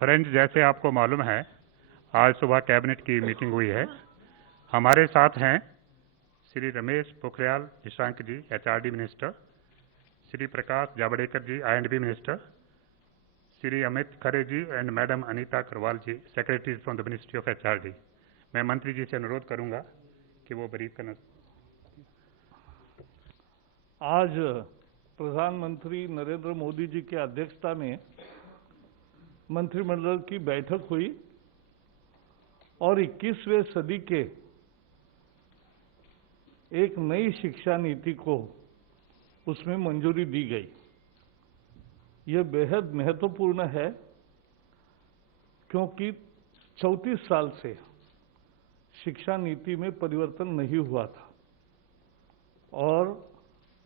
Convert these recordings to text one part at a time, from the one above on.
Friends, जैसे आपको मालूम है, आज सुबह कैबिनेट की मीटिंग हुई है। हमारे साथ हैं Shri Ramesh Pokhriyal Nishank ji, HRD minister, Shri Prakash Javadekar ji, I&B minister, Shri Amit Khare ji and madam Anita Karwal ji, secretary from the ministry of HRD. मैं मंत्री जी से अनुरोध करूंगा कि वो ब्रीफ करना। आज प्रधानमंत्री नरेंद्र मोदी जी की अध्यक्षता में मंत्रिमंडल की बैठक हुई और 21वीं सदी के एक नई शिक्षा नीति को उसमें मंजूरी दी गई। यह बेहद महत्वपूर्ण है क्योंकि 34 साल से शिक्षा नीति में परिवर्तन नहीं हुआ था और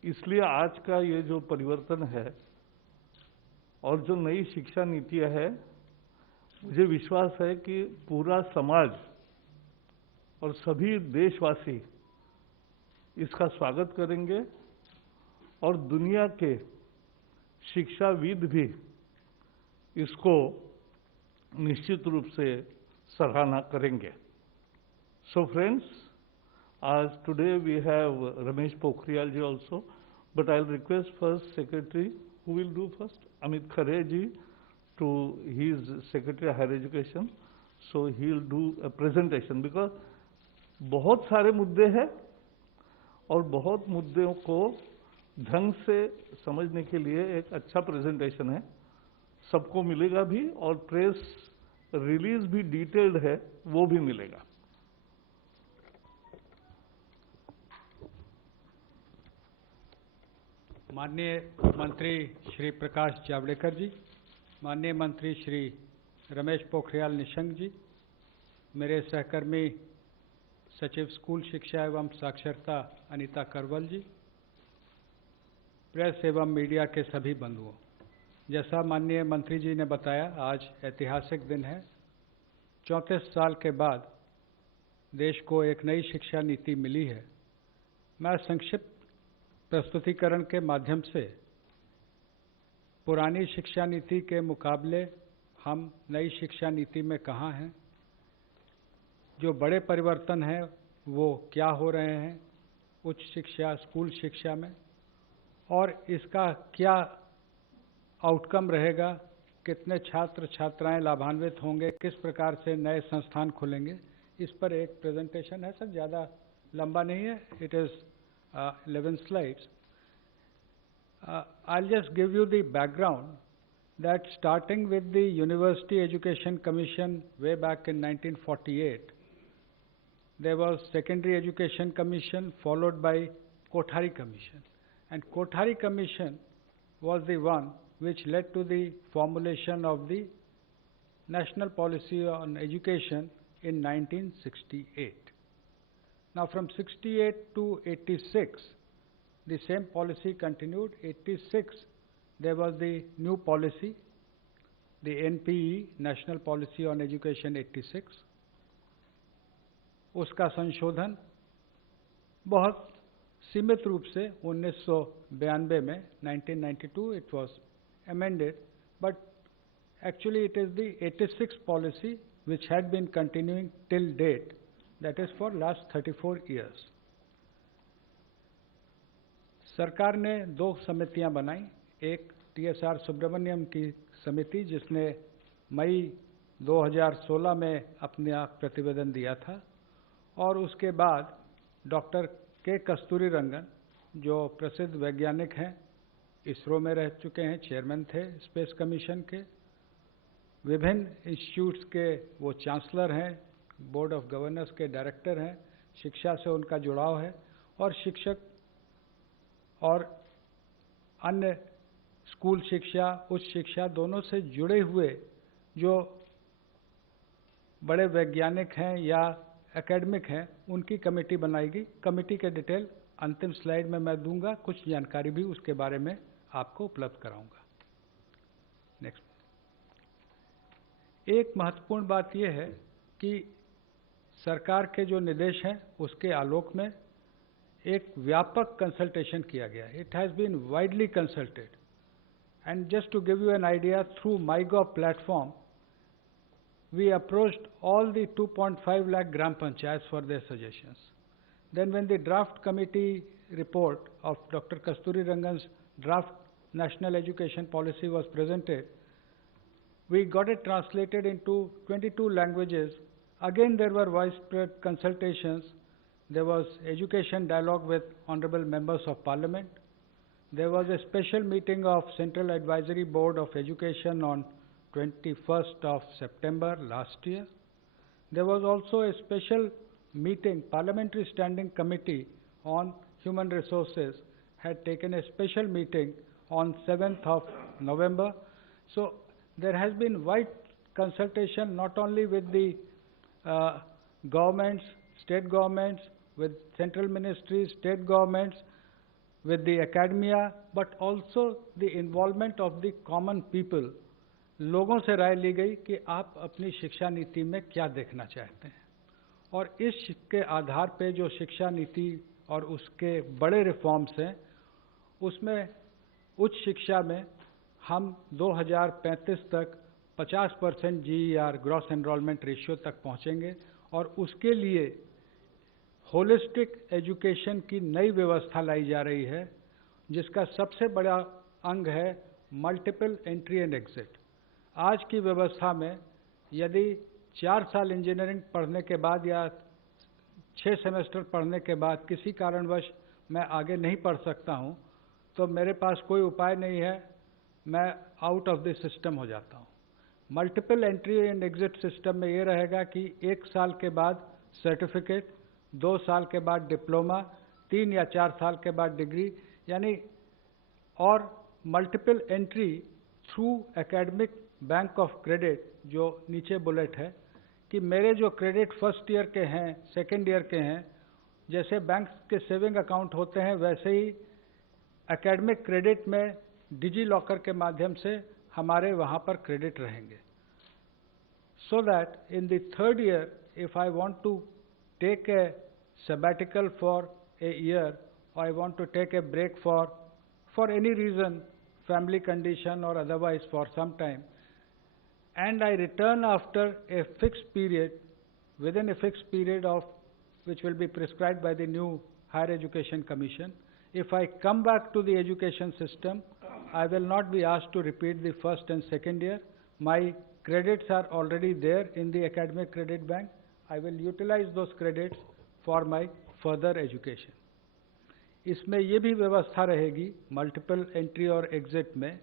इसलिए आज का ये जो परिवर्तन है और जो नई शिक्षा नीति है, मुझे विश्वास है कि पूरा समाज और सभी देशवासी इसका स्वागत करेंगे और दुनिया के शिक्षाविद भी इसको निश्चित रूप से सराहना करेंगे। So friends, as today we have Ramesh Pokhriyal ji also, but I'll request first Secretary, who will do first? Amit Khare ji, to he is Secretary of Higher Education, so he'll do a presentation because बहुत सारे मुद्दे हैं और बहुत मुद्दों को ढंग से समझने के लिए एक अच्छा प्रेजेंटेशन है, सबको मिलेगा भी और प्रेस रिलीज भी डिटेल्ड है, वो भी मिलेगा। माननीय मंत्री श्री प्रकाश जावड़ेकर जी, माननीय मंत्री श्री रमेश पोखरियाल निशंक जी, मेरे सहकर्मी सचिव स्कूल शिक्षा एवं साक्षरता अनीता करवल जी, प्रेस एवं मीडिया के सभी बंधुओं, जैसा माननीय मंत्री जी ने बताया, आज ऐतिहासिक दिन है। 34 साल के बाद देश को एक नई शिक्षा नीति मिली है। मैं संक्षिप्त प्रस्तुतिकरण के माध्यम से पुरानी शिक्षा नीति के मुकाबले हम नई शिक्षा नीति में कहाँ हैं, जो बड़े परिवर्तन हैं वो क्या हो रहे हैं उच्च शिक्षा, स्कूल शिक्षा में, और इसका क्या आउटकम रहेगा, कितने छात्र छात्राएं लाभान्वित होंगे, किस प्रकार से नए संस्थान खुलेंगे, इस पर एक प्रेजेंटेशन है। सर ज़्यादा लंबा नहीं है, it is 11 slides. I'll just give you the background that starting with the University Education Commission way back in 1948, there was Secondary Education Commission followed by Kothari Commission. And Kothari Commission was the one which led to the formulation of the National Policy on Education in 1968. Now from 68 to 86, the same policy continued. 86, there was the new policy, the NPE, National Policy on Education 86. उसका संशोधन बहुत सीमित रूप से 1992 में 1992 it was amended, but actually it is the 86 policy which had been continuing till date, that is for last 34 years. सरकार ने 2 समितियां बनाई, एक TSR सुब्रमण्यम की समिति जिसने मई 2016 में अपना प्रतिवेदन दिया था, और उसके बाद डॉक्टर के कस्तूरीरंगन जो प्रसिद्ध वैज्ञानिक हैं, इसरो में रह चुके हैं, चेयरमैन थे स्पेस कमीशन के, विभिन्न इंस्टीट्यूट्स के वो चांसलर हैं, बोर्ड ऑफ गवर्नर्स के डायरेक्टर हैं, शिक्षा से उनका जुड़ाव है, और शिक्षक और अन्य स्कूल शिक्षा, उच्च शिक्षा दोनों से जुड़े हुए जो बड़े वैज्ञानिक हैं या एकेडमिक हैं, उनकी कमेटी बनाएगी। कमेटी के डिटेल अंतिम स्लाइड में मैं दूंगा, कुछ जानकारी भी उसके बारे में आपको उपलब्ध कराऊंगा। नेक्स्ट। एक महत्वपूर्ण बात यह है कि सरकार के जो निर्देश हैं उसके आलोक में एक व्यापक कंसल्टेशन किया गया। It has been widely consulted, and just to give you an idea, through MyGov platform we approached all the 2.5 lakh gram panchayats for their suggestions. Then when the draft committee report of Dr. Kasturi Rangan's draft National Education Policy was presented, we got it translated into 22 languages. Again, there were widespread consultations. There was education dialogue with honorable members of parliament. There was a special meeting of Central Advisory Board of Education on 21st of September last year. There was also a special meeting, Parliamentary Standing Committee on Human Resources had taken a special meeting on 7th of November. So there has been wide consultation not only with the governments, state governments, with central ministries, state governments, with the academia, but also the involvement of the common people. लोगों से राय ली गई कि आप अपनी शिक्षा नीति में क्या देखना चाहते हैं, और इसके आधार पे जो शिक्षा नीति और उसके बड़े रिफॉर्म्स हैं, उसमें उच्च शिक्षा में हम 2035 तक 50% GER ग्रॉस एनरोलमेंट रेशियो तक पहुंचेंगे, और उसके लिए होलिस्टिक एजुकेशन की नई व्यवस्था लाई जा रही है, जिसका सबसे बड़ा अंग है मल्टीपल एंट्री एंड एग्जिट। आज की व्यवस्था में यदि 4 साल इंजीनियरिंग पढ़ने के बाद या 6 सेमेस्टर पढ़ने के बाद किसी कारणवश मैं आगे नहीं पढ़ सकता हूं, तो मेरे पास कोई उपाय नहीं है, मैं आउट ऑफ द सिस्टम हो जाता हूं। Multiple entry and exit system में ये रहेगा कि 1 साल के बाद सर्टिफिकेट, 2 साल के बाद डिप्लोमा, 3 या 4 साल के बाद डिग्री, यानी और multiple entry through academic bank of credit, जो नीचे बुलेट है कि मेरे जो क्रेडिट फर्स्ट ईयर के हैं, सेकेंड ईयर के हैं, जैसे बैंक के सेविंग अकाउंट होते हैं, वैसे ही एकेडमिक क्रेडिट में डिजी लॉकर के माध्यम से हमारे वहाँ पर क्रेडिट रहेंगे, so that in the third year if I want to take a sabbatical for a year, or I want to take a break for any reason, family condition or otherwise for some time, and I return after a fixed period, within a fixed period of which will be prescribed by the new Higher Education Commission. If I come back to the education system, I will not be asked to repeat the first and second year. My credits are already there in the academic credit bank. I will utilize those credits for my further education. इसमें ये भी व्यवस्था रहेगी multiple entry और exit में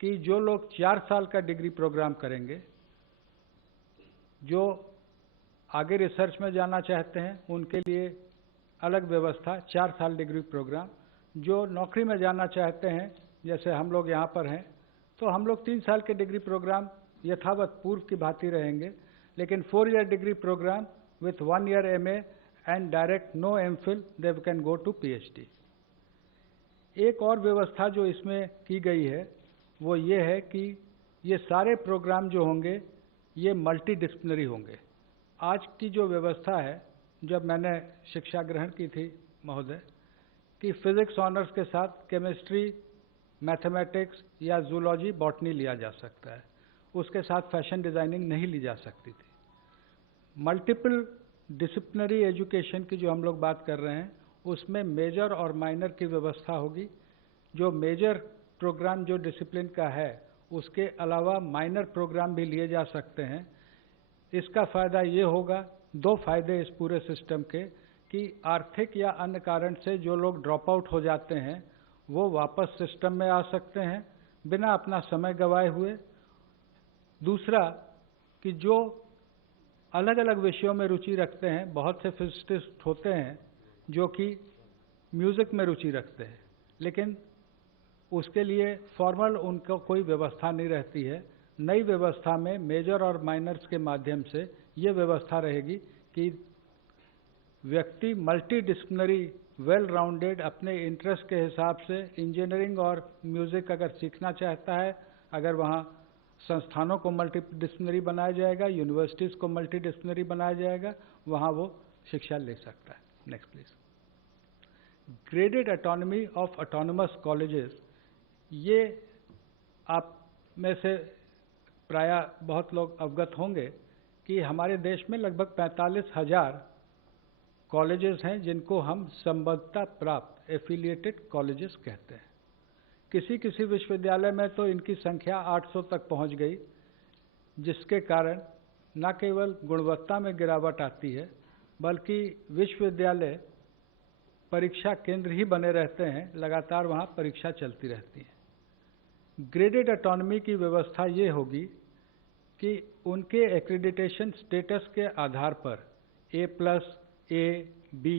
कि जो लोग 4 साल का डिग्री प्रोग्राम करेंगे, जो आगे रिसर्च में जाना चाहते हैं उनके लिए अलग व्यवस्था, 4 साल डिग्री प्रोग्राम, जो नौकरी में जाना चाहते हैं जैसे हम लोग यहाँ पर हैं, तो हम लोग 3 साल के डिग्री प्रोग्राम यथावत पूर्व की भांति रहेंगे, लेकिन 4 year degree program with 1 year MA and direct no MPhil, they can go to PhD. एक और व्यवस्था जो इसमें की गई है वो ये है कि ये सारे प्रोग्राम जो होंगे ये मल्टी डिसिप्लिनरी होंगे। आज की जो व्यवस्था है, जब मैंने शिक्षा ग्रहण की थी महोदय, कि फिजिक्स ऑनर्स के साथ केमिस्ट्री, मैथमेटिक्स या जूलॉजी, बॉटनी लिया जा सकता है, उसके साथ फैशन डिजाइनिंग नहीं ली जा सकती थी। मल्टीपल डिसिप्लिनरी एजुकेशन की जो हम लोग बात कर रहे हैं, उसमें मेजर और माइनर की व्यवस्था होगी। जो मेजर प्रोग्राम जो डिसिप्लिन का है, उसके अलावा माइनर प्रोग्राम भी लिए जा सकते हैं। इसका फ़ायदा ये होगा, 2 फायदे इस पूरे सिस्टम के, कि आर्थिक या अन्य कारण से जो लोग ड्रॉप आउट हो जाते हैं वो वापस सिस्टम में आ सकते हैं बिना अपना समय गंवाए हुए। दूसरा कि जो अलग अलग विषयों में रुचि रखते हैं, बहुत से फिजिसिस्ट होते हैं जो कि म्यूज़िक में रुचि रखते हैं, लेकिन उसके लिए फॉर्मल उनको कोई व्यवस्था नहीं रहती है। नई व्यवस्था में मेजर और माइनर्स के माध्यम से ये व्यवस्था रहेगी कि व्यक्ति मल्टी डिसिप्लिनरी, वेल राउंडेड, अपने इंटरेस्ट के हिसाब से इंजीनियरिंग और म्यूज़िक अगर सीखना चाहता है, अगर वहाँ संस्थानों को मल्टी डिसिप्लिनरी बनाया जाएगा, यूनिवर्सिटीज़ को मल्टी डिसिप्लिनरी बनाया जाएगा, वहाँ वो शिक्षा ले सकता है। Next please. Graded autonomy of autonomous colleges, ये आप में से प्रायः बहुत लोग अवगत होंगे कि हमारे देश में लगभग 45,000 कॉलेजेस हैं जिनको हम संबद्धता प्राप्त एफिलिएटेड कॉलेजेस कहते हैं। किसी किसी विश्वविद्यालय में तो इनकी संख्या 800 तक पहुंच गई, जिसके कारण न केवल गुणवत्ता में गिरावट आती है बल्कि विश्वविद्यालय परीक्षा केंद्र ही बने रहते हैं, लगातार वहाँ परीक्षा चलती रहती है। ग्रेडेड ऑटोनॉमी की व्यवस्था ये होगी कि उनके एक्रेडिटेशन स्टेटस के आधार पर A+, A, B,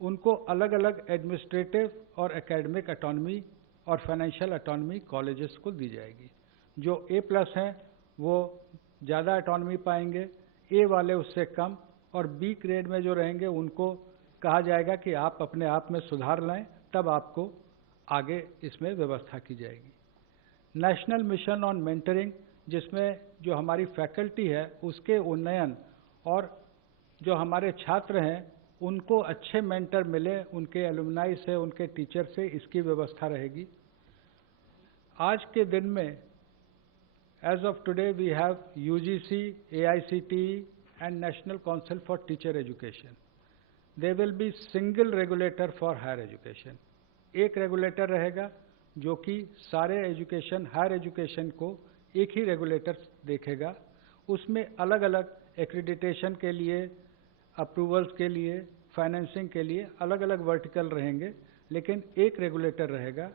उनको अलग अलग एडमिनिस्ट्रेटिव और एकेडमिक ऑटोनॉमी और फाइनेंशियल ऑटोनॉमी कॉलेजेस को दी जाएगी। जो A+ हैं वो ज़्यादा ऑटोनॉमी पाएंगे, A वाले उससे कम, और B ग्रेड में जो रहेंगे उनको कहा जाएगा कि आप अपने आप में सुधार लाएं, तब आपको आगे इसमें व्यवस्था की जाएगी। नेशनल मिशन ऑन मेंटरिंग, जिसमें जो हमारी फैकल्टी है उसके उन्नयन और जो हमारे छात्र हैं उनको अच्छे मेंटर मिले, उनके एलुमनाई से, उनके टीचर से, इसकी व्यवस्था रहेगी। आज के दिन में as of today we have UGC, AICTE and National Council for Teacher Education. There will be single regulator for higher education. एक रेगुलेटर रहेगा जो कि सारे एजुकेशन, हायर एजुकेशन को एक ही रेगुलेटर देखेगा। उसमें अलग अलग एक्रेडिटेशन के लिए, अप्रूवल्स के लिए, फाइनेंसिंग के लिए अलग अलग वर्टिकल रहेंगे, लेकिन एक रेगुलेटर रहेगा।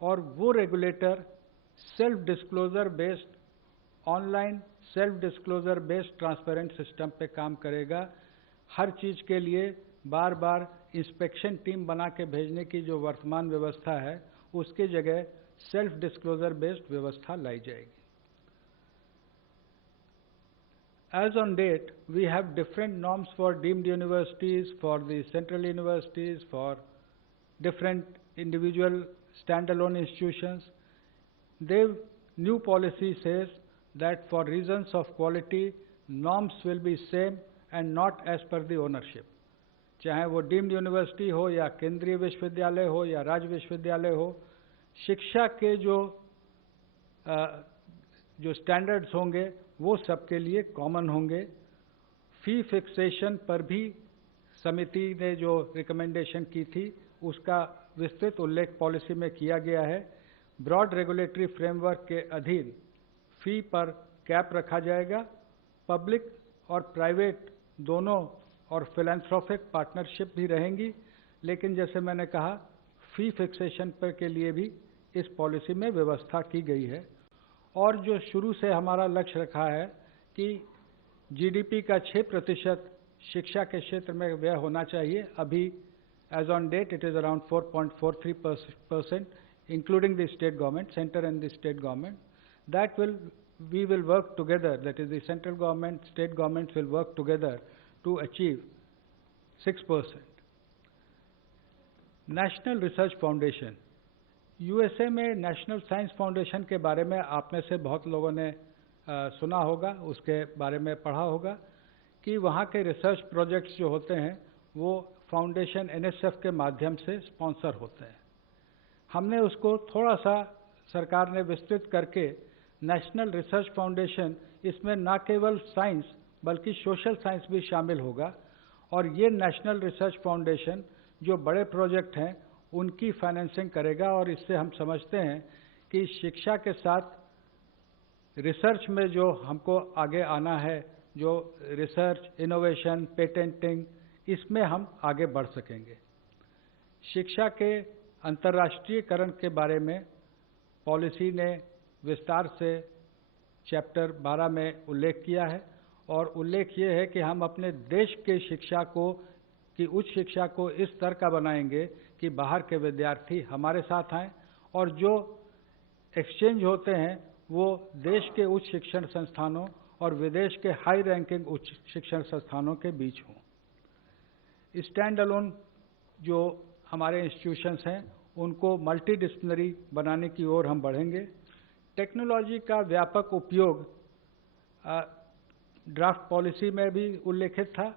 और वो regulator self disclosure based, online self disclosure based transparent system पे काम करेगा। हर चीज़ के लिए बार बार इंस्पेक्शन टीम बना के भेजने की जो वर्तमान व्यवस्था है, उसकी जगह सेल्फ डिस्क्लोजर बेस्ड व्यवस्था लाई जाएगी। As on date, we have different norms for deemed universities, for the central universities, for different individual standalone institutions. The new policy says that for reasons of quality, norms will be same and not as per the ownership. चाहे वो deemed university हो या केंद्रीय विश्वविद्यालय हो या राज्य विश्वविद्यालय हो, शिक्षा के जो स्टैंडर्ड्स होंगे वो सबके लिए कॉमन होंगे। फी फिक्सेशन पर भी समिति ने जो रिकमेंडेशन की थी उसका विस्तृत उल्लेख पॉलिसी में किया गया है। ब्रॉड रेगुलेटरी फ्रेमवर्क के अधीन फी पर कैप रखा जाएगा। पब्लिक और प्राइवेट दोनों और फिलैंथ्रोपिक पार्टनरशिप भी रहेंगी, लेकिन जैसे मैंने कहा फी फिक्सेशन पर के लिए भी इस पॉलिसी में व्यवस्था की गई है। और जो शुरू से हमारा लक्ष्य रखा है कि GDP का 6% शिक्षा के क्षेत्र में व्यय होना चाहिए। अभी as on date it is around 4.43%, including the state government, centre and the state government. That we will work together, that is the central government, state governments will work together to achieve 6%. National research foundation, USA में national science foundation के बारे में आप में से बहुत लोगों ने सुना होगा, उसके बारे में पढ़ा होगा कि वहाँ के रिसर्च प्रोजेक्ट्स जो होते हैं वो फाउंडेशन NSF के माध्यम से स्पॉन्सर होते हैं। हमने उसको थोड़ा सा सरकार ने विस्तृत करके नेशनल रिसर्च फाउंडेशन, इसमें न केवल साइंस बल्कि सोशल साइंस भी शामिल होगा। और ये नेशनल रिसर्च फाउंडेशन जो बड़े प्रोजेक्ट हैं उनकी फाइनेंसिंग करेगा। और इससे हम समझते हैं कि शिक्षा के साथ रिसर्च में जो हमको आगे आना है, जो रिसर्च, इनोवेशन, पेटेंटिंग, इसमें हम आगे बढ़ सकेंगे। शिक्षा के अंतर्राष्ट्रीयकरण के बारे में पॉलिसी ने विस्तार से चैप्टर 12 में उल्लेख किया है। और उल्लेख ये है कि हम अपने देश के शिक्षा को, की उच्च शिक्षा को इस स्तर का बनाएंगे कि बाहर के विद्यार्थी हमारे साथ आएँ और जो एक्सचेंज होते हैं वो देश के उच्च शिक्षण संस्थानों और विदेश के हाई रैंकिंग उच्च शिक्षण संस्थानों के बीच हों। स्टैंड अलोन जो हमारे इंस्टीट्यूशंस हैं उनको मल्टीडिसिप्लिनरी बनाने की ओर हम बढ़ेंगे। टेक्नोलॉजी का व्यापक उपयोग ड्राफ्ट पॉलिसी में भी उल्लेखित था।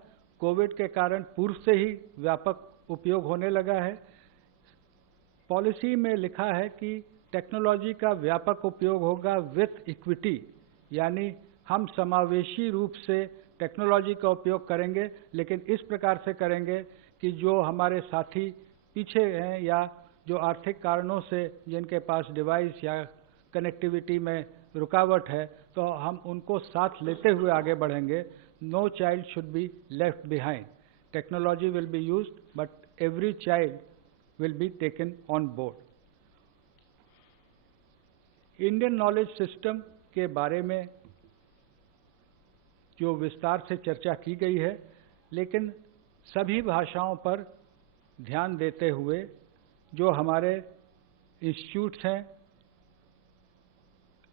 कोविड के कारण पूर्व से ही व्यापक उपयोग होने लगा है। पॉलिसी में लिखा है कि टेक्नोलॉजी का व्यापक उपयोग होगा विथ इक्विटी यानी हम समावेशी रूप से टेक्नोलॉजी का उपयोग करेंगे, लेकिन इस प्रकार से करेंगे कि जो हमारे साथी पीछे हैं या जो आर्थिक कारणों से जिनके पास डिवाइस या कनेक्टिविटी में रुकावट है, तो हम उनको साथ लेते हुए आगे बढ़ेंगे। No child should be left behind. Technology will be used, but every child will be taken on board. Indian knowledge system के बारे में जो विस्तार से चर्चा की गई है, लेकिन सभी भाषाओं पर ध्यान देते हुए जो हमारे इंस्टीट्यूट्स हैं,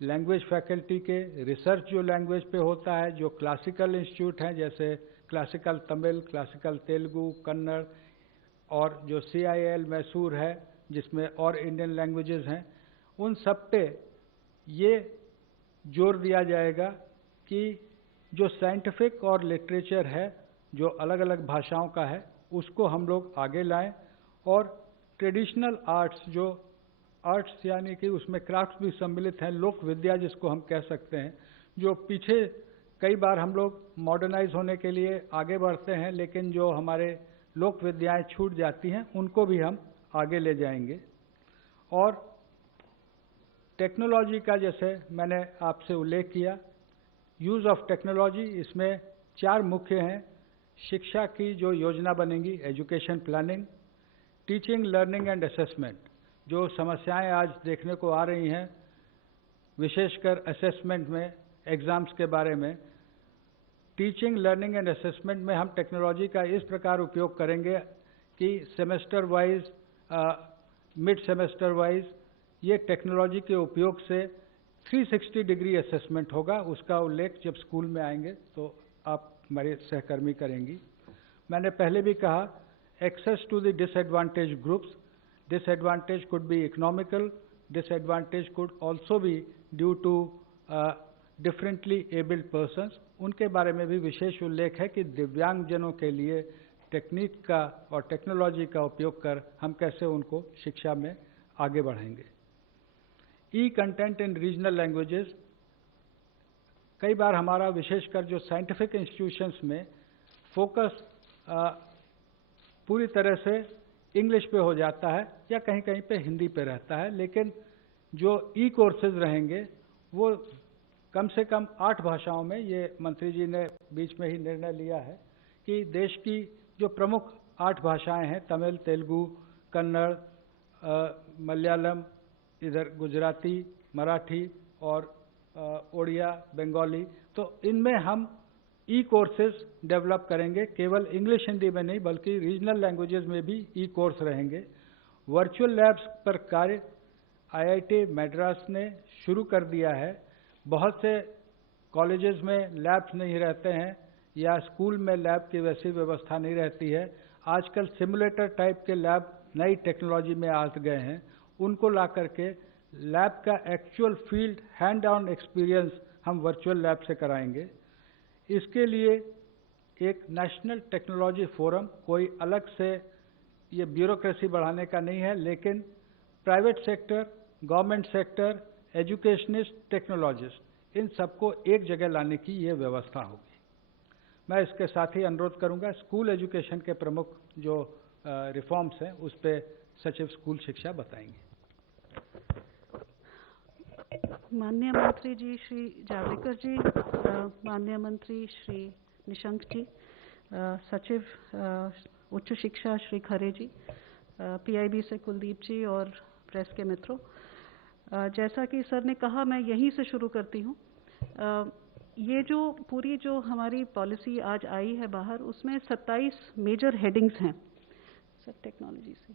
लैंग्वेज फैकल्टी के रिसर्च जो लैंग्वेज पे होता है, जो क्लासिकल इंस्टीट्यूट हैं जैसे क्लासिकल तमिल, क्लासिकल तेलुगु, कन्नड़, और जो CIL मैसूर है जिसमें और इंडियन लैंग्वेजेस हैं, उन सब पे ये जोर दिया जाएगा कि जो साइंटिफिक और लिटरेचर है जो अलग अलग भाषाओं का है उसको हम लोग आगे लाएं, और ट्रेडिशनल आर्ट्स, जो आर्ट्स यानी कि उसमें क्राफ्ट्स भी सम्मिलित हैं, लोक विद्या जिसको हम कह सकते हैं, जो पीछे कई बार हम लोग मॉडर्नाइज होने के लिए आगे बढ़ते हैं लेकिन जो हमारे लोक विद्याएं छूट जाती हैं उनको भी हम आगे ले जाएंगे। और टेक्नोलॉजी का जैसे मैंने आपसे उल्लेख किया, यूज़ ऑफ टेक्नोलॉजी, इसमें 4 मुख्य हैं। शिक्षा की जो योजना बनेगी, education planning, teaching, learning and assessment, जो समस्याएं आज देखने को आ रही हैं विशेषकर असेसमेंट में, एग्ज़ाम्स के बारे में। टीचिंग, लर्निंग एंड असेसमेंट में हम टेक्नोलॉजी का इस प्रकार उपयोग करेंगे कि semester wise, mid semester wise ये टेक्नोलॉजी के उपयोग से 360 डिग्री असेसमेंट होगा। उसका उल्लेख जब स्कूल में आएंगे तो आप हमारे सहकर्मी करेंगी। मैंने पहले भी कहा, access to the disadvantage groups, disadvantage could be economical, disadvantage could also be due to differently abled persons, उनके बारे में भी विशेष उल्लेख है कि दिव्यांगजनों के लिए टेक्निक का और टेक्नोलॉजी का उपयोग कर हम कैसे उनको शिक्षा में आगे बढ़ाएंगे। ई कंटेंट इन रीजनल लैंग्वेजेस, कई बार हमारा विशेषकर जो साइंटिफिक इंस्टीट्यूशंस में फोकस पूरी तरह से इंग्लिश पे हो जाता है या कहीं कहीं पे हिंदी पे रहता है, लेकिन जो ई कोर्सेज रहेंगे वो कम से कम 8 भाषाओं में, ये मंत्री जी ने बीच में ही निर्णय लिया है कि देश की जो प्रमुख 8 भाषाएं हैं, तमिल, तेलुगु, कन्नड़, मलयालम, इधर गुजराती, मराठी और ओडिया, बंगाली, तो इनमें हम ई कोर्सेज डेवलप करेंगे। केवल इंग्लिश हिंदी में नहीं बल्कि रीजनल लैंग्वेजेस में भी ई कोर्स रहेंगे। वर्चुअल लैब्स पर कार्य IIT मद्रास ने शुरू कर दिया है। बहुत से कॉलेजेस में लैब्स नहीं रहते हैं या स्कूल में लैब की वैसी व्यवस्था नहीं रहती है। आजकल सिमुलेटर टाइप के लैब नई टेक्नोलॉजी में आ गए हैं, उनको ला करके लैब का actual field hand on experience हम वर्चुअल लैब से कराएंगे। इसके लिए एक नेशनल टेक्नोलॉजी फोरम, कोई अलग से ये ब्यूरोक्रेसी बढ़ाने का नहीं है, लेकिन private sector, government sector, educationist, technologist, इन सबको एक जगह लाने की ये व्यवस्था होगी। मैं इसके साथ ही अनुरोध करूंगा, स्कूल एजुकेशन के प्रमुख जो रिफॉर्म्स हैं उस पर सचिव स्कूल शिक्षा बताएंगे। माननीय मंत्री जी श्री जावड़ेकर जी, माननीय मंत्री श्री निशंक जी, सचिव उच्च शिक्षा श्री खरे जी, PIB से कुलदीप जी और प्रेस के मित्रों, जैसा कि सर ने कहा मैं यहीं से शुरू करती हूँ। ये जो पूरी जो हमारी पॉलिसी आज आई है बाहर, उसमें 27 मेजर हेडिंग्स हैं। सर टेक्नोलॉजी से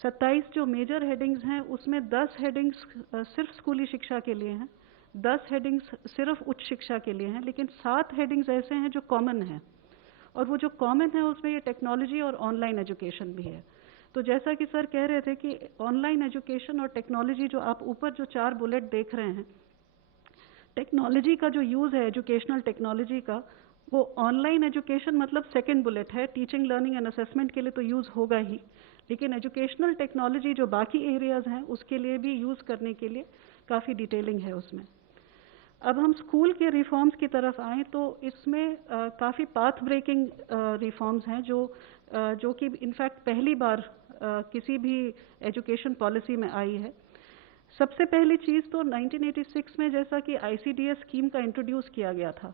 27 जो मेजर हेडिंग्स हैं उसमें 10 हेडिंग्स सिर्फ स्कूली शिक्षा के लिए हैं, 10 हेडिंग्स सिर्फ उच्च शिक्षा के लिए हैं, लेकिन 7 हेडिंग्स ऐसे हैं जो कॉमन हैं, और वो जो कॉमन है उसमें ये टेक्नोलॉजी और ऑनलाइन एजुकेशन भी है। तो जैसा कि सर कह रहे थे कि ऑनलाइन एजुकेशन और टेक्नोलॉजी, जो आप ऊपर जो 4 बुलेट देख रहे हैं, टेक्नोलॉजी का जो यूज़ है एजुकेशनल टेक्नोलॉजी का, वो ऑनलाइन एजुकेशन मतलब सेकंड बुलेट है। टीचिंग, लर्निंग एंड असेसमेंट के लिए तो यूज़ होगा ही, लेकिन एजुकेशनल टेक्नोलॉजी जो बाकी एरियाज़ हैं उसके लिए भी यूज़ करने के लिए काफ़ी डिटेलिंग है उसमें। अब हम स्कूल के रिफॉर्म्स की तरफ आएँ तो इसमें काफ़ी पाथ ब्रेकिंग रिफॉर्म्स हैं जो कि इनफैक्ट पहली बार किसी भी एजुकेशन पॉलिसी में आई है। सबसे पहली चीज़ तो 1986 में जैसा कि ICDS स्कीम का इंट्रोड्यूस किया गया था,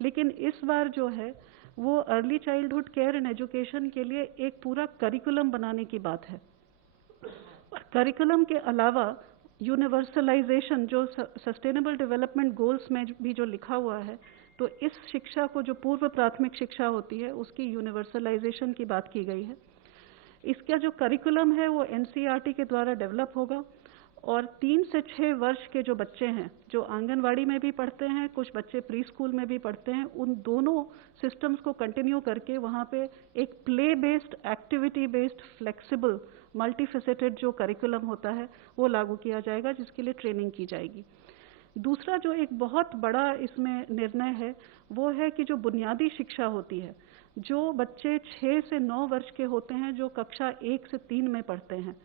लेकिन इस बार जो है वो early childhood care and education के लिए एक पूरा करिकुलम बनाने की बात है। करिकुलम के अलावा यूनिवर्सलाइजेशन जो सस्टेनेबल डेवलपमेंट गोल्स में भी जो लिखा हुआ है, तो इस शिक्षा को जो पूर्व प्राथमिक शिक्षा होती है उसकी यूनिवर्सलाइजेशन की बात की गई है। इसका जो करिकुलम है वो NCERT के द्वारा डेवलप होगा और 3 से 6 वर्ष के जो बच्चे हैं जो आंगनवाड़ी में भी पढ़ते हैं, कुछ बच्चे प्री स्कूल में भी पढ़ते हैं, उन दोनों सिस्टम्स को कंटिन्यू करके वहाँ पे एक play based, activity based, flexible, multifaceted जो करिकुलम होता है वो लागू किया जाएगा, जिसके लिए ट्रेनिंग की जाएगी। दूसरा जो एक बहुत बड़ा इसमें निर्णय है वो है कि जो बुनियादी शिक्षा होती है, जो बच्चे 6 से 9 वर्ष के होते हैं जो कक्षा 1 से 3 में पढ़ते हैं,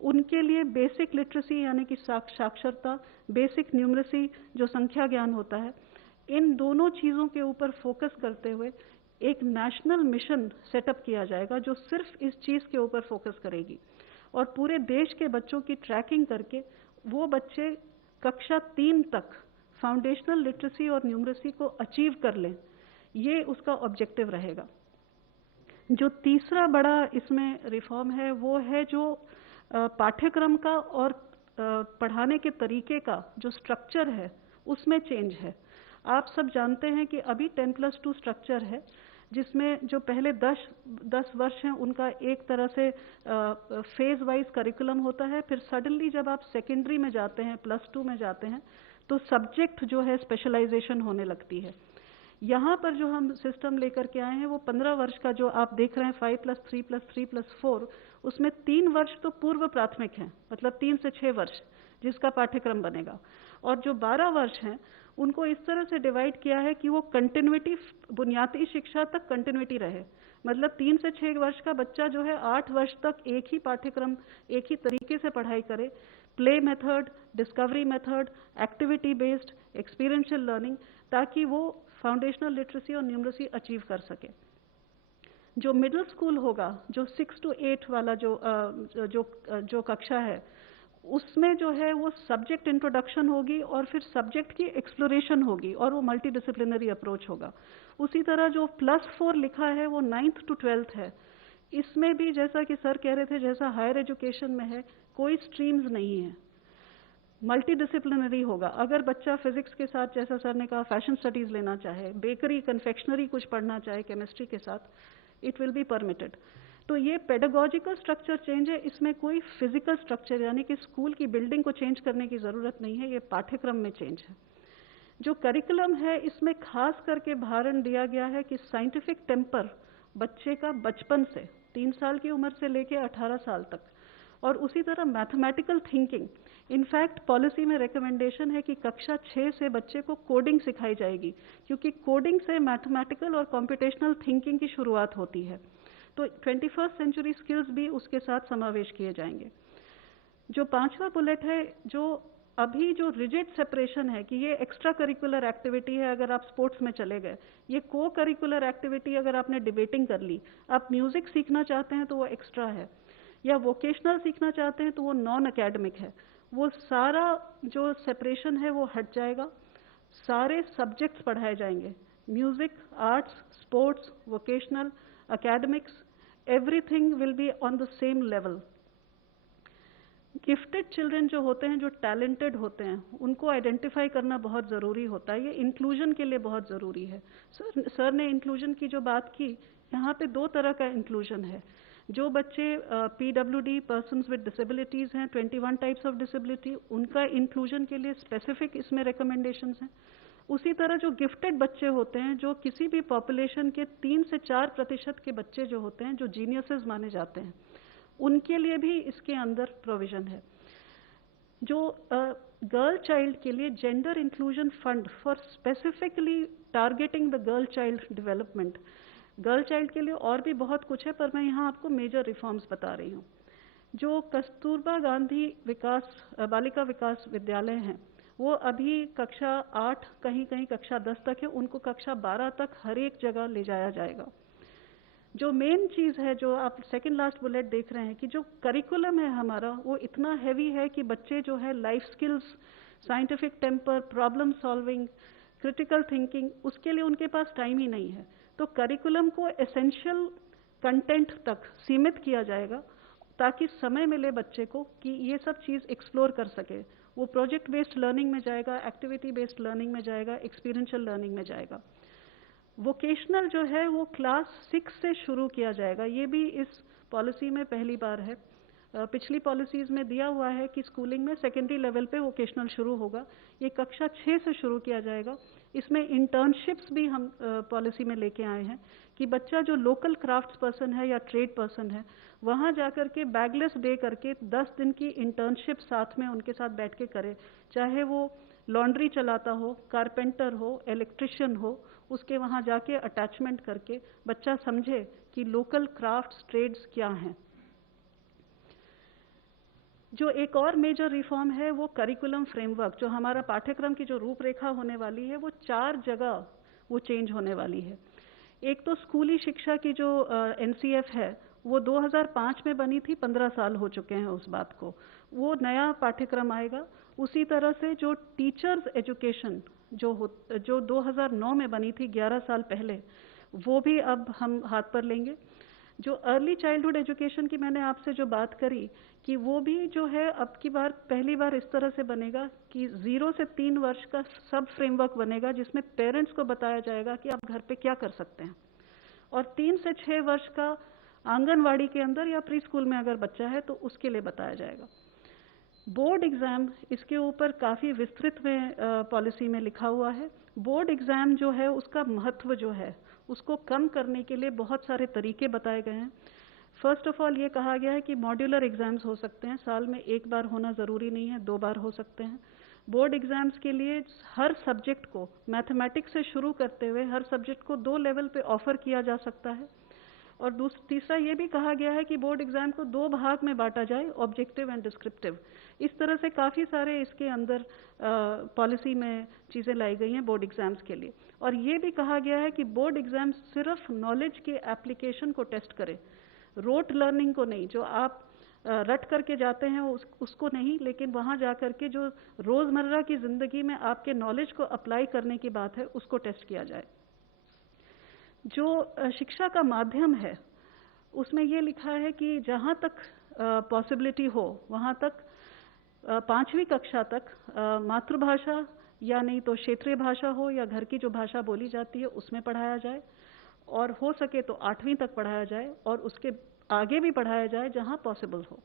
उनके लिए बेसिक लिटरेसी यानी कि साक्षरता, बेसिक न्यूमरेसी जो संख्या ज्ञान होता है, इन दोनों चीज़ों के ऊपर फोकस करते हुए एक नेशनल मिशन सेटअप किया जाएगा जो सिर्फ इस चीज़ के ऊपर फोकस करेगी और पूरे देश के बच्चों की ट्रैकिंग करके वो बच्चे कक्षा 3 तक फाउंडेशनल लिटरेसी और न्यूमरेसी को अचीव कर लें, ये उसका ऑब्जेक्टिव रहेगा। जो तीसरा बड़ा इसमें रिफॉर्म है वो है जो पाठ्यक्रम का और पढ़ाने के तरीके का जो स्ट्रक्चर है उसमें चेंज है। आप सब जानते हैं कि अभी 10+2 स्ट्रक्चर है, जिसमें जो पहले 10 वर्ष हैं उनका एक तरह से फेज वाइज करिकुलम होता है, फिर सडनली जब आप सेकेंडरी में जाते हैं, +2 में जाते हैं, तो सब्जेक्ट जो है स्पेशलाइजेशन होने लगती है। यहाँ पर जो हम सिस्टम लेकर के आए हैं वो 15 वर्ष का जो आप देख रहे हैं 5+3+3+4, उसमें 3 वर्ष तो पूर्व प्राथमिक हैं, मतलब 3 से 6 वर्ष जिसका पाठ्यक्रम बनेगा, और जो 12 वर्ष हैं उनको इस तरह से डिवाइड किया है कि वो कंटिन्यूटी, बुनियादी शिक्षा तक कंटिन्यूटी रहे। मतलब 3 से 6 वर्ष का बच्चा जो है 8 वर्ष तक एक ही पाठ्यक्रम, एक ही तरीके से पढ़ाई करे, play method, discovery method, activity based, experiential learning, ताकि वो फाउंडेशनल लिटरेसी और न्यूमरेसी अचीव कर सके। जो मिडिल स्कूल होगा, जो 6 to 8 वाला जो कक्षा है, उसमें जो है वो सब्जेक्ट इंट्रोडक्शन होगी और फिर सब्जेक्ट की एक्सप्लोरेशन होगी और वो मल्टी डिसिप्लिनरी अप्रोच होगा। उसी तरह जो +4 लिखा है वो 9th to 12th है। इसमें भी जैसा कि सर कह रहे थे, जैसा हायर एजुकेशन में है, कोई स्ट्रीम्स नहीं है, मल्टी डिसिप्लिनरी होगा। अगर बच्चा फिजिक्स के साथ, जैसा सर ने कहा, फैशन स्टडीज लेना चाहे, बेकरी, कन्फेक्शनरी कुछ पढ़ना चाहे केमिस्ट्री के साथ, इट विल बी परमिटेड। तो ये पेडागोजिकल स्ट्रक्चर चेंज है, इसमें कोई फिजिकल स्ट्रक्चर यानी कि स्कूल की बिल्डिंग को चेंज करने की ज़रूरत नहीं है, ये पाठ्यक्रम में चेंज है। जो करिकुलम है इसमें खास करके भारण दिया गया है कि साइंटिफिक टेम्पर बच्चे का बचपन से 3 साल की उम्र से लेकर 18 साल तक, और उसी तरह मैथमेटिकल थिंकिंग। इनफैक्ट पॉलिसी में रिकमेंडेशन है कि कक्षा 6 से बच्चे को कोडिंग सिखाई जाएगी, क्योंकि कोडिंग से मैथमेटिकल और कंप्यूटेशनल थिंकिंग की शुरुआत होती है। तो 21st सेंचुरी स्किल्स भी उसके साथ समावेश किए जाएंगे। जो 5वां बुलेट है, जो अभी जो रिजिड सेपरेशन है कि ये एक्स्ट्रा करिकुलर एक्टिविटी है अगर आप स्पोर्ट्स में चले गए, ये को करिकुलर एक्टिविटी अगर आपने डिबेटिंग कर ली, आप म्यूजिक सीखना चाहते हैं तो वो एक्स्ट्रा है, या वोकेशनल सीखना चाहते हैं तो वो नॉन एकेडमिक है। वो सारा जो सेपरेशन है वो हट जाएगा, सारे सब्जेक्ट्स पढ़ाए जाएंगे, music, arts, sports, vocational, academics, everything will be on the same level. Gifted children जो होते हैं, जो टैलेंटेड होते हैं, उनको आइडेंटिफाई करना बहुत ज़रूरी होता है, ये इंक्लूजन के लिए बहुत ज़रूरी है। सर ने इंक्लूजन की जो बात की, यहाँ पे 2 तरह का इंक्लूजन है। जो बच्चे PWD, पर्सन्स विद डिसेबिलिटीज़ हैं, 21 टाइप्स ऑफ डिसेबिलिटी, उनका इंक्लूजन के लिए स्पेसिफिक इसमें रिकमेंडेशंस हैं। उसी तरह जो गिफ्टेड बच्चे होते हैं, जो किसी भी पॉपुलेशन के 3 से 4% के बच्चे जो होते हैं, जो जीनियसेस माने जाते हैं, उनके लिए भी इसके अंदर प्रोविजन है। जो गर्ल चाइल्ड के लिए gender inclusion fund for specifically targeting the girl child development, girl child के लिए और भी बहुत कुछ है, पर मैं यहाँ आपको मेजर रिफॉर्म्स बता रही हूँ। जो कस्तूरबा गांधी बालिका विकास विद्यालय हैं, वो अभी कक्षा 8, कहीं कहीं कक्षा 10 तक है, उनको कक्षा 12 तक हर एक जगह ले जाया जाएगा। जो मेन चीज़ है, जो आप सेकंड लास्ट बुलेट देख रहे हैं, कि जो करिकुलम है हमारा वो इतना हैवी है कि बच्चे जो है life skills, scientific temper, problem solving, critical thinking, उसके लिए उनके पास टाइम ही नहीं है। तो करिकुलम को एसेंशियल कंटेंट तक सीमित किया जाएगा ताकि समय मिले बच्चे को कि ये सब चीज़ एक्सप्लोर कर सके। वो प्रोजेक्ट बेस्ड लर्निंग में जाएगा, एक्टिविटी बेस्ड लर्निंग में जाएगा, एक्सपीरियंशियल लर्निंग में जाएगा। वोकेशनल जो है वो क्लास 6 से शुरू किया जाएगा। ये भी इस पॉलिसी में पहली बार है। पिछली पॉलिसीज़ में दिया हुआ है कि स्कूलिंग में सेकेंडरी लेवल पे वोकेशनल शुरू होगा, ये कक्षा 6 से शुरू किया जाएगा। इसमें इंटर्नशिप्स भी हम पॉलिसी में लेके आए हैं कि बच्चा जो लोकल क्राफ्ट्स पर्सन है या ट्रेड पर्सन है, वहाँ जाकर के बैगलेस डे करके 10 दिन की इंटर्नशिप साथ में उनके साथ बैठ के करे, चाहे वो लॉन्ड्री चलाता हो, कारपेंटर हो, इलेक्ट्रिशियन हो, उसके वहाँ जाके अटैचमेंट करके बच्चा समझे कि लोकल क्राफ्ट्स, ट्रेड्स क्या हैं। जो एक और मेजर रिफॉर्म है वो करिकुलम फ्रेमवर्क, जो हमारा पाठ्यक्रम की जो रूपरेखा होने वाली है वो 4 जगह वो चेंज होने वाली है। एक तो स्कूली शिक्षा की जो एनसीएफ है वो 2005 में बनी थी, 15 साल हो चुके हैं उस बात को, वो नया पाठ्यक्रम आएगा। उसी तरह से जो टीचर्स एजुकेशन जो 2009 में बनी थी, 11 साल पहले, वो भी अब हम हाथ पर लेंगे। जो अर्ली चाइल्डहुड एजुकेशन की मैंने आपसे जो बात करी कि वो भी जो है अब की बार पहली बार इस तरह से बनेगा कि 0 से 3 वर्ष का सब फ्रेमवर्क बनेगा, जिसमें पेरेंट्स को बताया जाएगा कि आप घर पे क्या कर सकते हैं, और 3 से 6 वर्ष का आंगनवाड़ी के अंदर या प्री स्कूल में अगर बच्चा है तो उसके लिए बताया जाएगा। बोर्ड एग्जाम, इसके ऊपर काफ़ी विस्तृत में पॉलिसी में लिखा हुआ है। बोर्ड एग्जाम जो है उसका महत्व जो है उसको कम करने के लिए बहुत सारे तरीके बताए गए हैं। फर्स्ट ऑफ ऑल ये कहा गया है कि मॉड्यूलर एग्जाम्स हो सकते हैं, साल में 1 बार होना ज़रूरी नहीं है, 2 बार हो सकते हैं। बोर्ड एग्जाम्स के लिए हर सब्जेक्ट को, मैथमेटिक्स से शुरू करते हुए हर सब्जेक्ट को 2 लेवल पे ऑफर किया जा सकता है। और तीसरा ये भी कहा गया है कि बोर्ड एग्जाम को 2 भाग में बांटा जाए, ऑब्जेक्टिव एंड डिस्क्रिप्टिव। इस तरह से काफ़ी सारे इसके अंदर पॉलिसी में चीज़ें लाई गई हैं बोर्ड एग्जाम्स के लिए। और ये भी कहा गया है कि बोर्ड एग्जाम सिर्फ नॉलेज के एप्लीकेशन को टेस्ट करे, रोट लर्निंग को नहीं, जो आप रट करके जाते हैं उसको नहीं, लेकिन वहाँ जा करके जो रोज़मर्रा की ज़िंदगी में आपके नॉलेज को अप्लाई करने की बात है उसको टेस्ट किया जाए। जो शिक्षा का माध्यम है उसमें ये लिखा है कि जहाँ तक पॉसिबिलिटी हो वहाँ तक 5वीं कक्षा तक मातृभाषा या नहीं तो क्षेत्रीय भाषा हो या घर की जो भाषा बोली जाती है उसमें पढ़ाया जाए, और हो सके तो 8वीं तक पढ़ाया जाए और उसके आगे भी पढ़ाया जाए जहाँ पॉसिबल हो।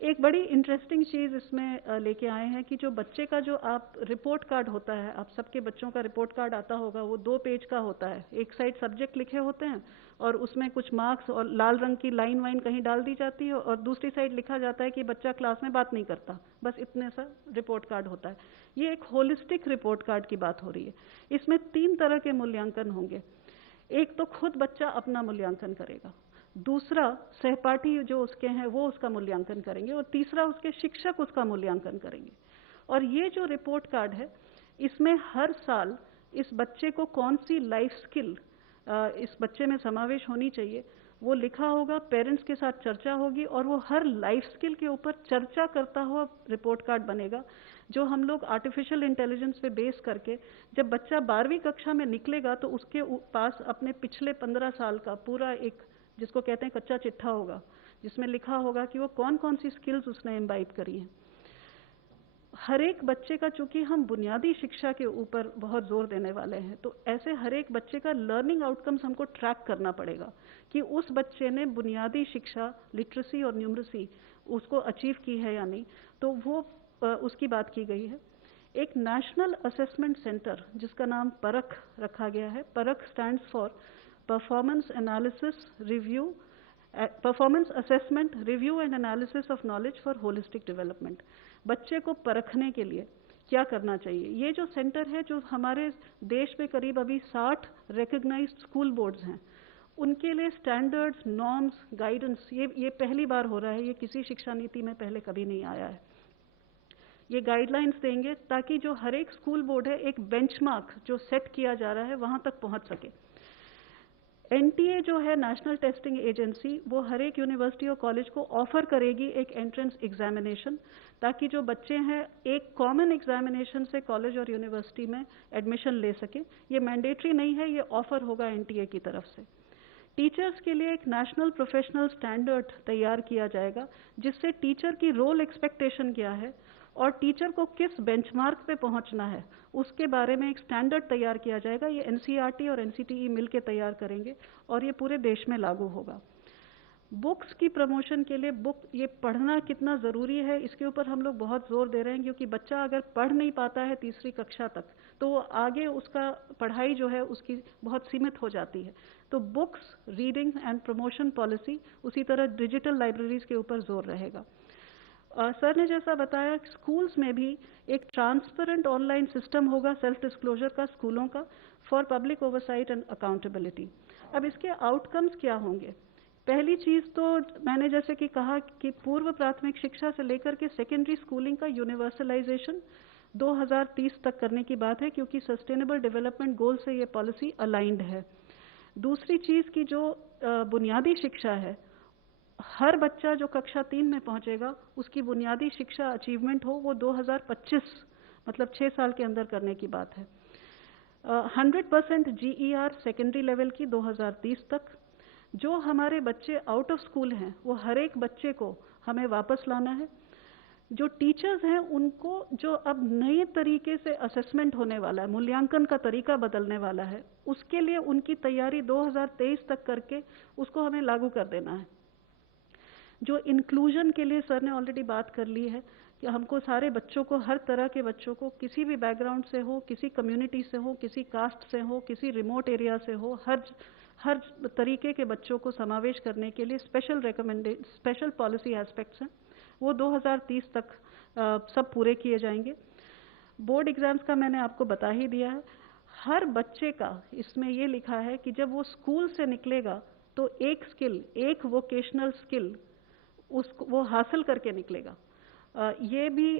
एक बड़ी इंटरेस्टिंग चीज़ इसमें लेके आए हैं कि जो बच्चे का जो आप रिपोर्ट कार्ड होता है, आप सबके बच्चों का रिपोर्ट कार्ड आता होगा, वो 2 पेज का होता है। एक साइड सब्जेक्ट लिखे होते हैं और उसमें कुछ मार्क्स और लाल रंग की लाइन वाइन कहीं डाल दी जाती है, और दूसरी साइड लिखा जाता है कि बच्चा क्लास में बात नहीं करता, बस इतने सा रिपोर्ट कार्ड होता है। ये एक होलिस्टिक रिपोर्ट कार्ड की बात हो रही है। इसमें 3 तरह के मूल्यांकन होंगे। एक तो खुद बच्चा अपना मूल्यांकन करेगा, दूसरा सहपाठी जो उसके हैं वो उसका मूल्यांकन करेंगे, और तीसरा उसके शिक्षक उसका मूल्यांकन करेंगे। और ये जो रिपोर्ट कार्ड है इसमें हर साल इस बच्चे को कौन सी लाइफ स्किल इस बच्चे में समावेश होनी चाहिए वो लिखा होगा, पेरेंट्स के साथ चर्चा होगी, और वो हर लाइफ स्किल के ऊपर चर्चा करता हुआ रिपोर्ट कार्ड बनेगा, जो हम लोग आर्टिफिशियल इंटेलिजेंस पे बेस करके जब बच्चा 12वीं कक्षा में निकलेगा तो उसके पास अपने पिछले 15 साल का पूरा एक, जिसको कहते हैं कच्चा चिट्ठा होगा, जिसमें लिखा होगा कि वो कौन कौन सी स्किल्स उसने इम्बाइब करी हैं। हर एक बच्चे का, चूंकि हम बुनियादी शिक्षा के ऊपर बहुत जोर देने वाले हैं, तो ऐसे हर एक बच्चे का लर्निंग आउटकम्स हमको ट्रैक करना पड़ेगा कि उस बच्चे ने बुनियादी शिक्षा, लिटरेसी और न्यूमरेसी उसको अचीव की है या नहीं। तो वो उसकी बात की गई है। एक नेशनल असेसमेंट सेंटर जिसका नाम परख रखा गया है। परख stands for performance analysis review, performance assessment review and analysis of knowledge for holistic development. बच्चे को परखने के लिए क्या करना चाहिए, ये जो सेंटर है, जो हमारे देश में करीब अभी 60 रिकग्नाइज्ड स्कूल बोर्ड्स हैं, उनके लिए स्टैंडर्ड्स, नॉर्म्स, गाइडेंस, ये पहली बार हो रहा है, ये किसी शिक्षा नीति में पहले कभी नहीं आया है। ये गाइडलाइंस देंगे ताकि जो हर एक स्कूल बोर्ड है एक बेंचमार्क जो सेट किया जा रहा है वहां तक पहुंच सके। एनटीए जो है नेशनल टेस्टिंग एजेंसी, वो हर एक यूनिवर्सिटी और कॉलेज को ऑफर करेगी एक एंट्रेंस एग्जामिनेशन, ताकि जो बच्चे हैं एक कॉमन एग्जामिनेशन से कॉलेज और यूनिवर्सिटी में एडमिशन ले सके। ये मैंडेटरी नहीं है, ये ऑफर होगा एनटीए की तरफ से। टीचर्स के लिए एक नेशनल प्रोफेशनल स्टैंडर्ड तैयार किया जाएगा, जिससे टीचर की रोल एक्सपेक्टेशन क्या है और टीचर को किस बेंचमार्क पे पहुंचना है उसके बारे में एक स्टैंडर्ड तैयार किया जाएगा। ये एनसीईआरटी और एनसीटीई मिलकर तैयार करेंगे और ये पूरे देश में लागू होगा। बुक्स की प्रमोशन के लिए बुक ये पढ़ना कितना ज़रूरी है इसके ऊपर हम लोग बहुत जोर दे रहे हैं, क्योंकि बच्चा अगर पढ़ नहीं पाता है तीसरी कक्षा तक तो वो आगे उसका पढ़ाई जो है उसकी बहुत सीमित हो जाती है। तो books, reading and promotion policy, उसी तरह डिजिटल लाइब्रेरीज के ऊपर जोर रहेगा। सर ने जैसा बताया, स्कूल्स में भी एक ट्रांसपेरेंट ऑनलाइन सिस्टम होगा सेल्फ डिस्क्लोजर का स्कूलों का, for public oversight and accountability. अब इसके आउटकम्स क्या होंगे? पहली चीज तो मैंने जैसे कि कहा कि पूर्व प्राथमिक शिक्षा से लेकर के सेकेंडरी स्कूलिंग का यूनिवर्सलाइजेशन 2030 तक करने की बात है, क्योंकि सस्टेनेबल डेवलपमेंट गोल से ये पॉलिसी अलाइंड है। दूसरी चीज की जो बुनियादी शिक्षा है, हर बच्चा जो कक्षा 3 में पहुंचेगा उसकी बुनियादी शिक्षा अचीवमेंट हो वो 2025 मतलब 6 साल के अंदर करने की बात है। 100% GER सेकेंडरी लेवल की 2030 तक। जो हमारे बच्चे आउट ऑफ स्कूल हैं वो हर एक बच्चे को हमें वापस लाना है। जो टीचर्स हैं उनको जो अब नए तरीके से असेसमेंट होने वाला है, मूल्यांकन का तरीका बदलने वाला है, उसके लिए उनकी तैयारी 2023 तक करके उसको हमें लागू कर देना है। जो इंक्लूजन के लिए सर ने ऑलरेडी बात कर ली है कि हमको सारे बच्चों को, हर तरह के बच्चों को, किसी भी बैकग्राउंड से हो, किसी कम्युनिटी से हो, किसी कास्ट से हो, किसी रिमोट एरिया से हो, हर तरीके के बच्चों को समावेश करने के लिए स्पेशल पॉलिसी एस्पेक्ट्स हैं, वो 2030 तक सब पूरे किए जाएंगे। बोर्ड एग्जाम्स का मैंने आपको बता ही दिया है। हर बच्चे का इसमें ये लिखा है कि जब वो स्कूल से निकलेगा तो एक स्किल, एक वोकेशनल स्किल उसको वो हासिल करके निकलेगा। ये भी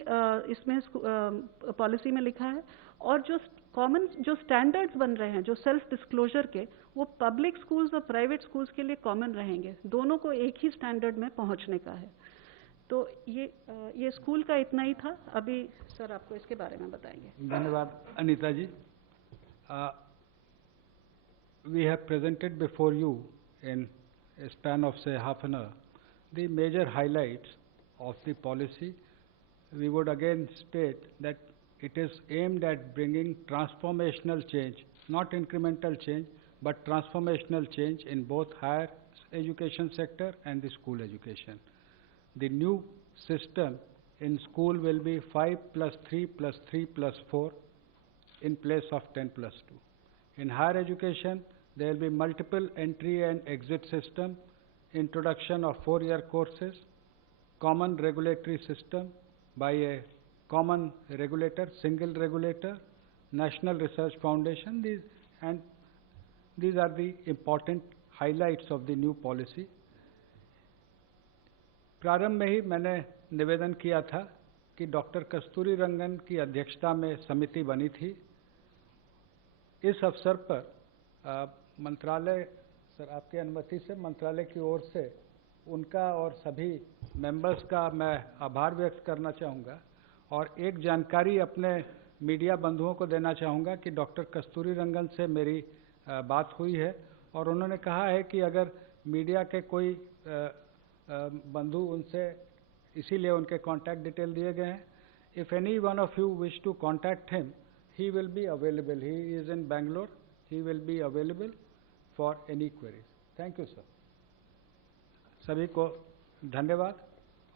इसमें पॉलिसी में लिखा है। और जो कॉमन जो स्टैंडर्ड्स बन रहे हैं जो सेल्फ डिस्क्लोजर के, वो पब्लिक स्कूल्स और प्राइवेट स्कूल्स के लिए कॉमन रहेंगे, दोनों को एक ही स्टैंडर्ड में पहुंचने का है। तो ये स्कूल का इतना ही था। अभी सर आपको इसके बारे में बताएंगे। धन्यवाद अनीता जी। We have presented before you in a span of say half an hour the major highlights of the policy. We would again state that it is aimed at bringing transformational change, not incremental change, but transformational change in both higher education sector and the school education. The new system in school will be 5+3+3+4 in place of 10+2. In higher education, there will be multiple entry and exit system, introduction of 4-year courses, common regulatory system by a common regulator, single regulator, National Research Foundation. These are the important highlights of the new policy. प्रारंभ में ही मैंने निवेदन किया था कि doctor कस्तूरी रंगन की अध्यक्षता में समिति बनी थी। इस अवसर पर मंत्रालय, सर आपकी अनुमति से मंत्रालय की ओर से उनका और सभी मेंबर्स का मैं आभार व्यक्त करना चाहूँगा और एक जानकारी अपने मीडिया बंधुओं को देना चाहूँगा कि डॉक्टर कस्तूरी रंगन से मेरी बात हुई है और उन्होंने कहा है कि अगर मीडिया के कोई बंधु उनसे, इसीलिए उनके कॉन्टैक्ट डिटेल दिए गए हैं। If any one of you wish to contact him, he will be available. He is in Bangalore. He will be available for any queries. Thank you, sir. सभी को धन्यवाद।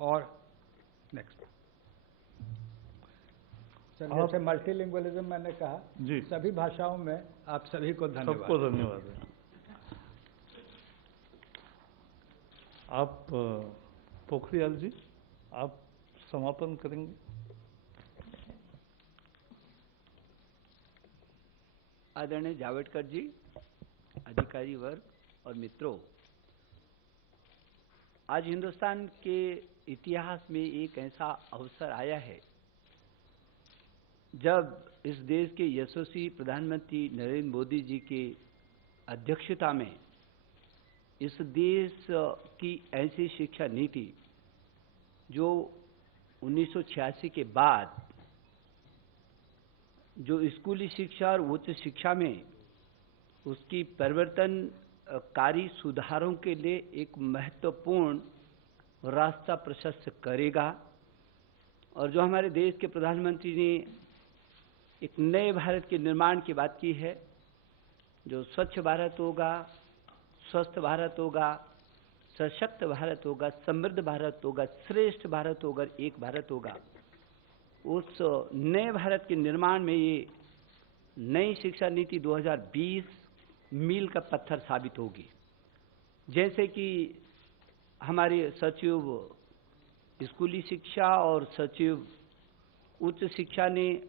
और नेक्स्ट सर, जैसे multilingualism मैंने कहा जी, सभी भाषाओं में आप सभी को धन्यवाद। सबको धन्यवाद। आप पोखरियाल जी, आप समापन करेंगे। आदरणीय जावड़ेकर जी, अधिकारी वर्ग और मित्रों, आज हिंदुस्तान के इतिहास में एक ऐसा अवसर आया है जब इस देश के यशस्वी प्रधानमंत्री नरेंद्र मोदी जी की अध्यक्षता में इस देश की ऐसी शिक्षा नीति जो 1986 के बाद जो स्कूली शिक्षा और उच्च शिक्षा में उसकी परिवर्तनकारी सुधारों के लिए एक महत्वपूर्ण रास्ता प्रशस्त करेगा। और जो हमारे देश के प्रधानमंत्री ने एक नए भारत के निर्माण की बात की है, जो स्वच्छ भारत होगा, स्वस्थ भारत होगा, सशक्त भारत होगा, समृद्ध भारत होगा, श्रेष्ठ भारत होगा, एक भारत होगा। उस नए भारत के निर्माण में ये नई शिक्षा नीति 2020 मील का पत्थर साबित होगी। जैसे कि हमारे सचिव स्कूली शिक्षा और सचिव उच्च शिक्षा ने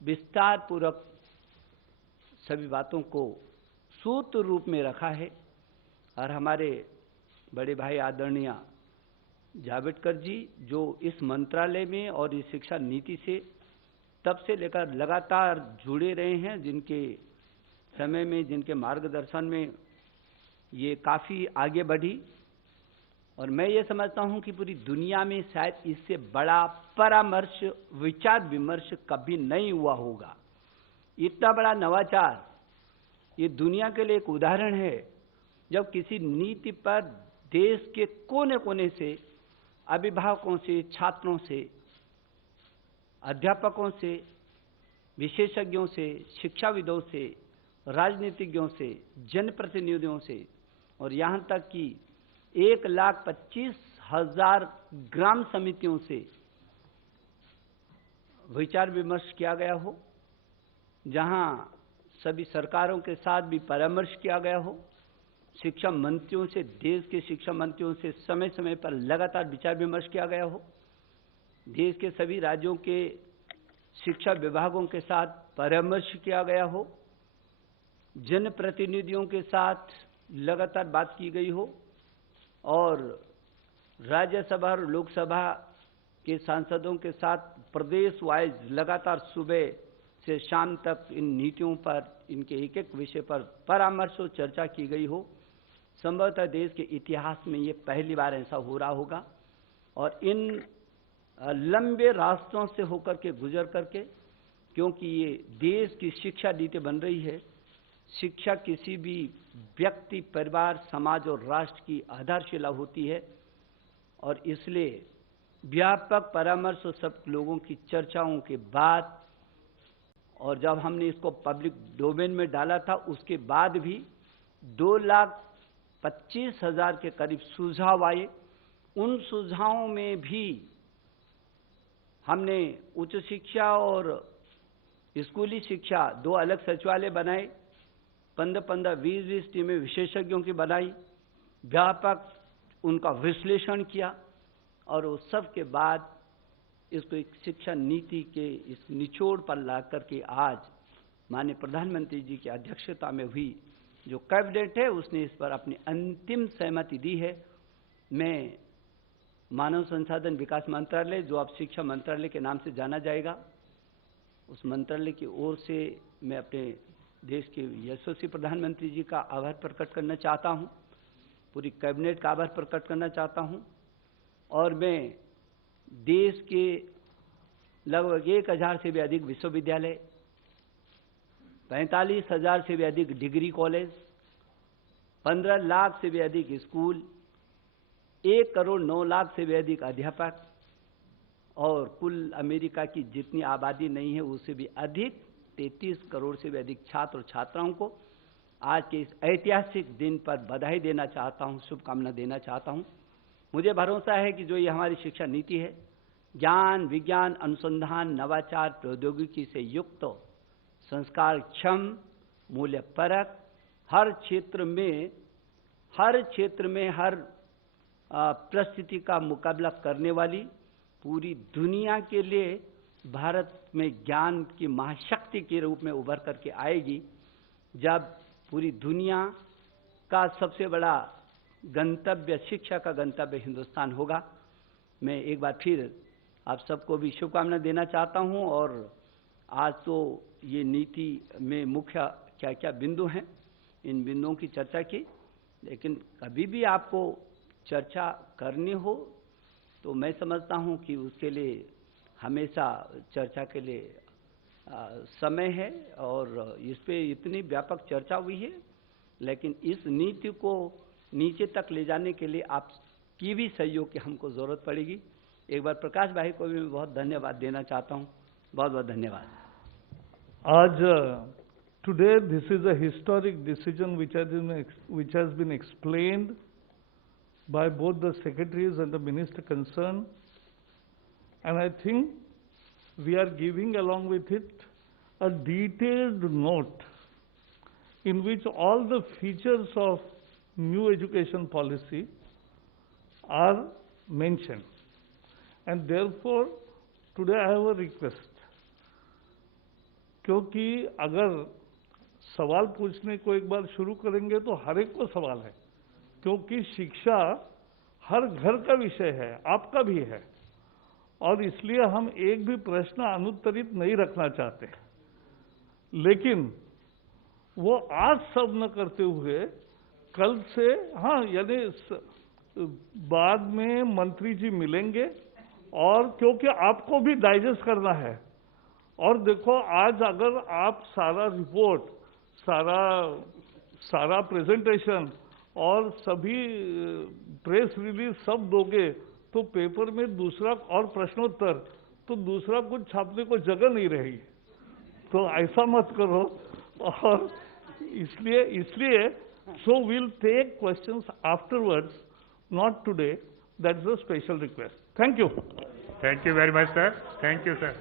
विस्तार पूर्वक सभी बातों को सूत्र रूप में रखा है, और हमारे बड़े भाई आदरणीय जावड़ेकर जी जो इस मंत्रालय में और इस शिक्षा नीति से तब से लेकर लगातार जुड़े रहे हैं, जिनके समय में, जिनके मार्गदर्शन में ये काफ़ी आगे बढ़ी। और मैं ये समझता हूँ कि पूरी दुनिया में शायद इससे बड़ा परामर्श, विचार विमर्श कभी नहीं हुआ होगा। इतना बड़ा नवाचार ये दुनिया के लिए एक उदाहरण है, जब किसी नीति पर देश के कोने कोने से, अभिभावकों से, छात्रों से, अध्यापकों से, विशेषज्ञों से, शिक्षाविदों से, राजनीतिज्ञों से, जनप्रतिनिधियों से और यहाँ तक कि 1,25,000 ग्राम समितियों से विचार विमर्श किया गया हो, जहाँ सभी सरकारों के साथ भी परामर्श किया गया हो, शिक्षा मंत्रियों से, देश के शिक्षा मंत्रियों से समय समय पर लगातार विचार विमर्श किया गया हो, देश के सभी राज्यों के शिक्षा विभागों के साथ परामर्श किया गया हो, जनप्रतिनिधियों के साथ लगातार बात की गई हो, और राज्यसभा और लोकसभा के सांसदों के साथ प्रदेश वाइज लगातार सुबह से शाम तक इन नीतियों पर, इनके एक एक विषय पर परामर्श और चर्चा की गई हो। संभवतः देश के इतिहास में ये पहली बार ऐसा हो रहा होगा। और इन लंबे रास्तों से होकर के गुजर करके, क्योंकि ये देश की शिक्षा नीति बन रही है, शिक्षा किसी भी व्यक्ति, परिवार, समाज और राष्ट्र की आधारशिला होती है, और इसलिए व्यापक परामर्श और सब लोगों की चर्चाओं के बाद, और जब हमने इसको पब्लिक डोमेन में डाला था उसके बाद भी 2,25,000 के करीब सुझाव आए। उन सुझावों में भी हमने उच्च शिक्षा और स्कूली शिक्षा 2 अलग सचिवालय बनाए, 15-15, 20-20 टीमें विशेषज्ञों की बनाई, व्यापक उनका विश्लेषण किया, और उस सब के बाद इसको एक शिक्षा नीति के इस निचोड़ पर ला करके आज माननीय प्रधानमंत्री जी की अध्यक्षता में हुई जो कैबिनेट है उसने इस पर अपनी अंतिम सहमति दी है। मैं मानव संसाधन विकास मंत्रालय, जो अब शिक्षा मंत्रालय के नाम से जाना जाएगा, उस मंत्रालय की ओर से मैं अपने देश के यशस्वी प्रधानमंत्री जी का आभार प्रकट करना चाहता हूं, पूरी कैबिनेट का आभार प्रकट करना चाहता हूं, और मैं देश के लगभग 1,000 से भी अधिक विश्वविद्यालय, 45,000 से भी अधिक डिग्री कॉलेज, 15 लाख से भी अधिक स्कूल, 1,09,00,000 से भी अधिक अध्यापक, और कुल अमेरिका की जितनी आबादी नहीं है उससे भी अधिक 33 करोड़ से भी अधिक छात्र और छात्राओं को आज के इस ऐतिहासिक दिन पर बधाई देना चाहता हूं, शुभकामना देना चाहता हूं। मुझे भरोसा है कि जो ये हमारी शिक्षा नीति है, ज्ञान, विज्ञान, अनुसंधान, नवाचार, प्रौद्योगिकी से युक्त, संस्कार क्षम, मूल्य परक, हर क्षेत्र में हर परिस्थिति का मुकाबला करने वाली, पूरी दुनिया के लिए भारत में ज्ञान की महाशक्ति के रूप में उभर करके आएगी। जब पूरी दुनिया का सबसे बड़ा गंतव्य, शिक्षा का गंतव्य हिंदुस्तान होगा। मैं एक बार फिर आप सबको भी शुभकामना देना चाहता हूं, और आज तो ये नीति में मुख्य क्या क्या बिंदु हैं, इन बिंदुओं की चर्चा की। लेकिन कभी भी आपको चर्चा करनी हो तो मैं समझता हूं कि उसके लिए हमेशा चर्चा के लिए समय है, और इस पे इतनी व्यापक चर्चा हुई है। लेकिन इस नीति को नीचे तक ले जाने के लिए आपकी भी सहयोग की हमको ज़रूरत पड़ेगी। एक बार प्रकाश भाई को भी मैं बहुत धन्यवाद देना चाहता हूँ। बहुत बहुत धन्यवाद। आज today this is a historic decision which has been explained by both the secretaries and the minister concerned, and I think we are giving along with it a detailed note in which all the features of new education policy are mentioned. And therefore, today I have a request, क्योंकि अगर सवाल पूछने को एक बार शुरू करेंगे तो हर एक को सवाल है, क्योंकि शिक्षा हर घर का विषय है, आपका भी है, और इसलिए हम एक भी प्रश्न अनुत्तरित नहीं रखना चाहते। लेकिन वो आज सब न करते हुए कल से, हाँ, यानी बाद में मंत्री जी मिलेंगे, और क्योंकि आपको भी डाइजेस्ट करना है। और देखो, आज अगर आप सारा रिपोर्ट, सारा प्रेजेंटेशन और सभी प्रेस रिलीज सब दोगे तो पेपर में दूसरा और प्रश्नोत्तर, तो दूसरा कुछ छापने को जगह नहीं रहेगी। तो ऐसा मत करो। और इसलिए so we'll take questions afterwards, not today. That's a special request. Thank you. Thank you very much, sir. Thank you, sir.